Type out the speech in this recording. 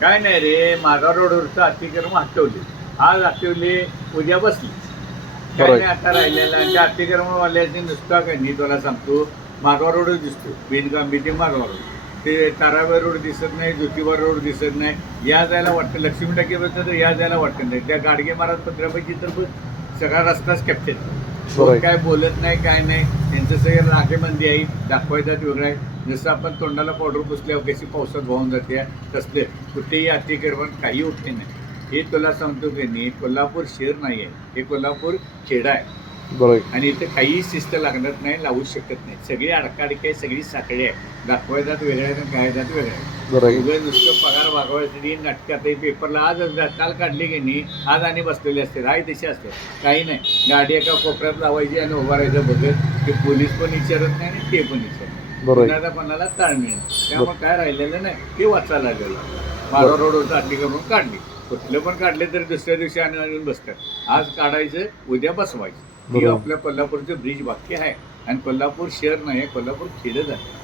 काय नाही रे, माधव रोडवरचं अतिक्रमण हटवले, आज हटवले, उद्या बसली. काय बरोबर. नाही आता राहिलेलं. आणि त्या अतिक्रमणवाल्याने नुसता काय, मी तुला सांगतो, माधवा रोडच दिसतो, बिनगांबी ते माधवा रोड, ते ताराबाई रोड दिसत नाही, ज्योतिबा रोड दिसत नाही. या जायला वाटतं, लक्ष्मी टाकीपासून तर या जायला वाटत नाही. त्या गाडगे महाराज पत्रापैकी तर सगळा रस्ताच कॅप्चर. कोण काय बोलत नाही, काय नाही. त्यांचं सगळं नाकेबंदी आहे, दाखवायचं वेगळं आहे. जसं आपण तोंडाला पावडर पुसल्यावर कशी पावसात वाहून जाते, तसले कुठेही अतिक्रमण काही उपयोग नाही. हे तुला सांगतो की नाही, कोल्हापूर शहर नाही आहे, हे कोल्हापूर खेडा आहे. बरोबर. आणि इथं काहीही शिस्त लागणार नाही, लावू शकत नाही. सगळी अडकाडकी आहे, सगळी साखळी आहे. दाखवायच्यात वेगळ्या आहे, काय जात वेगळ्या आहे. बरोबर. उगाच नुसतं पगार भागवायसाठी नाटकात पेपरला आज काल काढली की नाही, आज आणि बसलेले असते, हाय तसे असते. काही नाही, गाडी एका कोपऱ्यात लावायची आणि उभा राहायचं बघत. ते पोलीस पण विचारत नाही आणि ते पण विचारत नाही. बरोबर. कोणाला कोणाला ताळमेळ. त्यामुळे काय राहिलेलं नाही, ते वाचायला लागलेलं. माधव रोडवरचं अतिक्रमण काढली, कुठलं पण काढले तर दुसऱ्या दिवशी आणून बसतात. आज काढायचं, उद्या बसवायचं. ही बरोबर. आपल्या कोल्हापूरचं ब्रिज वाक्य आहे. आणि कोल्हापूर शहर नाही, कोल्हापूर खेडच आहे.